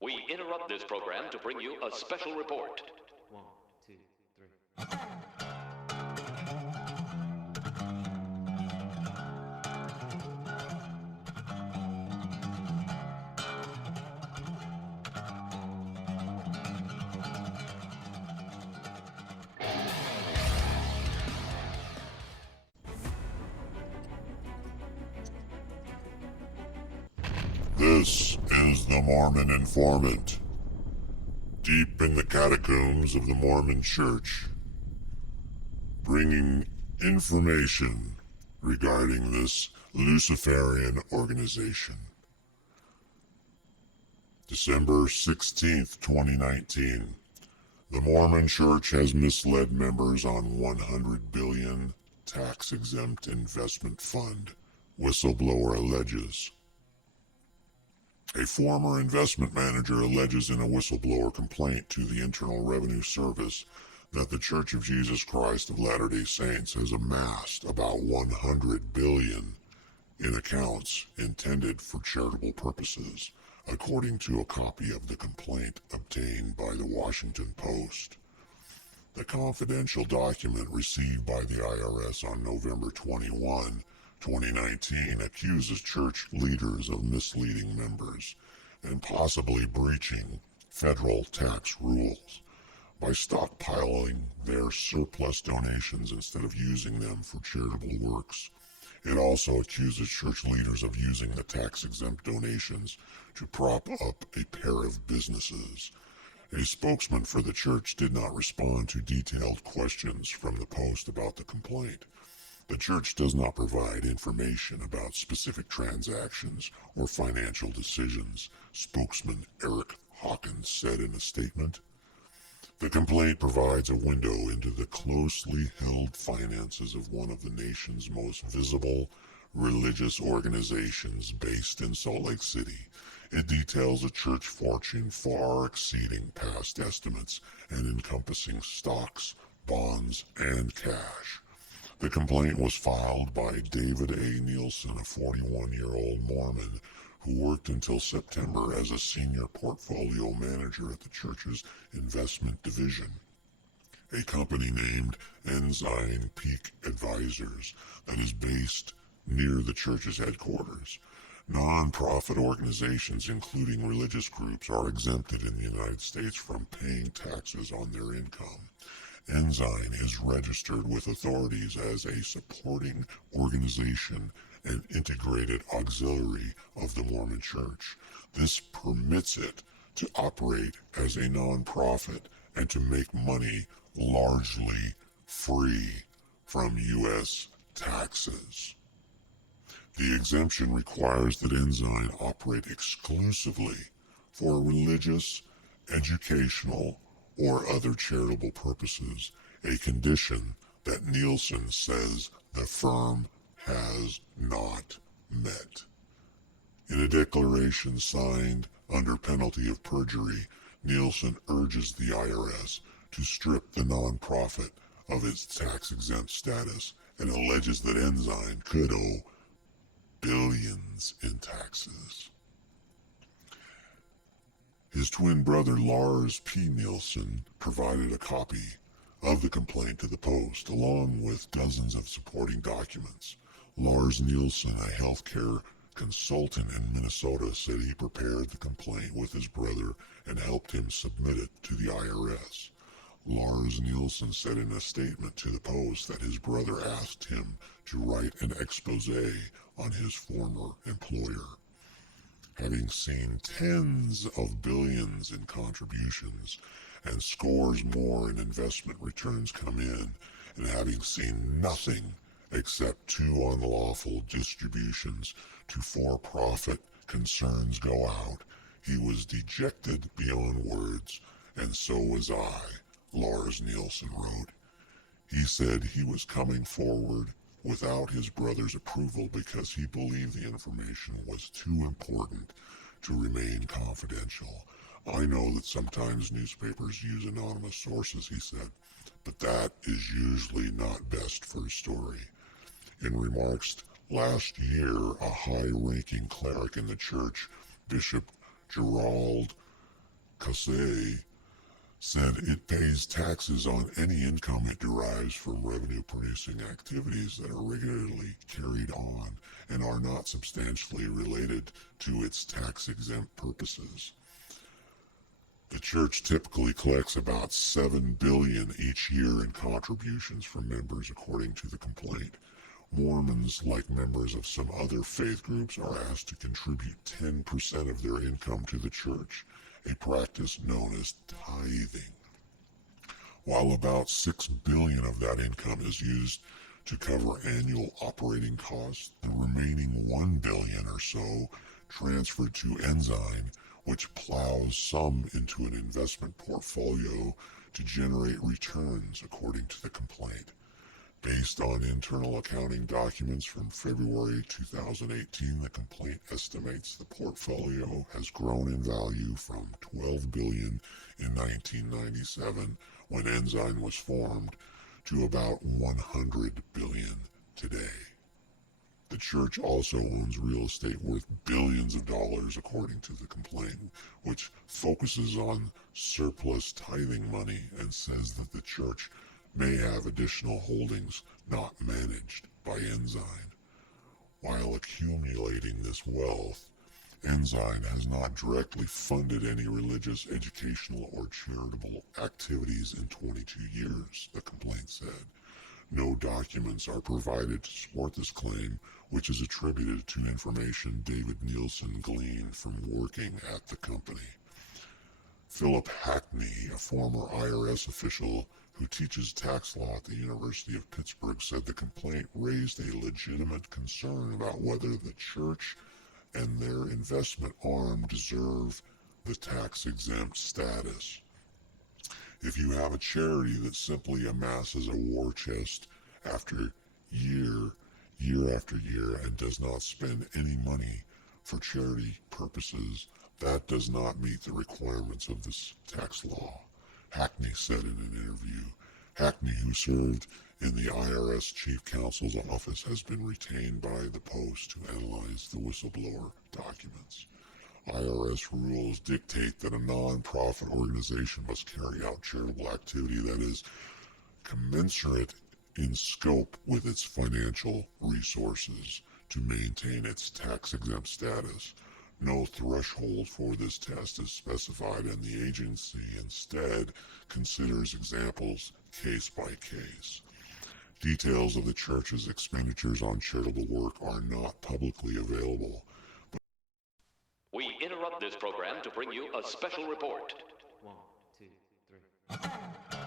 We interrupt this program to bring you a special report. 1, 2, 3. This is the Mormon Informant, deep in the catacombs of the Mormon Church, bringing information regarding this Luciferian organization. December 16th, 2019. The Mormon Church has misled members on $100 billion tax-exempt investment fund, whistleblower alleges. A former investment manager alleges in a whistleblower complaint to the Internal Revenue Service that the Church of Jesus Christ of Latter-day Saints has amassed about $100 billion in accounts intended for charitable purposes, according to a copy of the complaint obtained by the Washington Post. The confidential document received by the IRS on November 21, 2019 accuses church leaders of misleading members and possibly breaching federal tax rules by stockpiling their surplus donations instead of using them for charitable works. It also accuses church leaders of using the tax-exempt donations to prop up a pair of businesses. A spokesman for the church did not respond to detailed questions from the Post about the complaint. The church does not provide information about specific transactions or financial decisions, spokesman Eric Hawkins said in a statement. The complaint provides a window into the closely held finances of one of the nation's most visible religious organizations based in Salt Lake City. It details a church fortune far exceeding past estimates and encompassing stocks, bonds, and cash. The complaint was filed by David A. Nielsen, a 41-year-old Mormon who worked until September as a senior portfolio manager at the church's investment division, a company named Ensign Peak Advisors that is based near the church's headquarters. Non-profit organizations, including religious groups, are exempted in the United States from paying taxes on their income. Ensign is registered with authorities as a supporting organization and integrated auxiliary of the Mormon Church. This permits it to operate as a nonprofit and to make money largely free from U.S. taxes. The exemption requires that Ensign operate exclusively for religious, educational, or other charitable purposes, a condition that Nielsen says the firm has not met. In a declaration signed under penalty of perjury, Nielsen urges the IRS to strip the nonprofit of its tax-exempt status and alleges that Ensign could owe billions in taxes. His twin brother Lars P. Nielsen provided a copy of the complaint to the Post, along with dozens of supporting documents. Lars Nielsen, a healthcare consultant in Minnesota, said he prepared the complaint with his brother and helped him submit it to the IRS. Lars Nielsen said in a statement to the Post that his brother asked him to write an expose on his former employer. Having seen tens of billions in contributions and scores more in investment returns come in, and having seen nothing except 2 unlawful distributions to for-profit concerns go out, he was dejected beyond words, and so was I, Lars Nielsen wrote. He said he was coming forward without his brother's approval because he believed the information was too important to remain confidential. I know that sometimes newspapers use anonymous sources, he said, but that is usually not best for a story. In remarks last year, a high-ranking cleric in the church, Bishop Gerald Casey said it pays taxes on any income it derives from revenue-producing activities that are regularly carried on and are not substantially related to its tax-exempt purposes. The church typically collects about $7 billion each year in contributions from members, according to the complaint. Mormons, like members of some other faith groups, are asked to contribute 10% of their income to the church, a practice known as tithing. While about $6 billion of that income is used to cover annual operating costs, the remaining $1 billion or so transferred to Ensign, which plows some into an investment portfolio to generate returns, according to the complaint. Based on internal accounting documents from February 2018, the complaint estimates the portfolio has grown in value from $12 billion in 1997, when Ensign was formed, to about $100 billion today. The church also owns real estate worth billions of dollars, according to the complaint, which focuses on surplus tithing money and says that the church may have additional holdings not managed by Ensign. While accumulating this wealth, Ensign has not directly funded any religious, educational, or charitable activities in 22 years, the complaint said. No documents are provided to support this claim, which is attributed to information David Nielsen gleaned from working at the company. Philip Hackney, a former IRS official who teaches tax law at the University of Pittsburgh, said the complaint raised a legitimate concern about whether the church and their investment arm deserve the tax-exempt status. If you have a charity that simply amasses a war chest after year after year, and does not spend any money for charity purposes, that does not meet the requirements of this tax law, Hackney said in an interview. Hackney, who served in the IRS Chief Counsel's office, has been retained by the Post to analyze the whistleblower documents. IRS rules dictate that a non-profit organization must carry out charitable activity that is commensurate in scope with its financial resources to maintain its tax-exempt status. No threshold for this test is specified, and the agency instead considers examples case by case. Details of the church's expenditures on charitable work are not publicly available. We interrupt this program to bring you a special report. 1, 2, 3.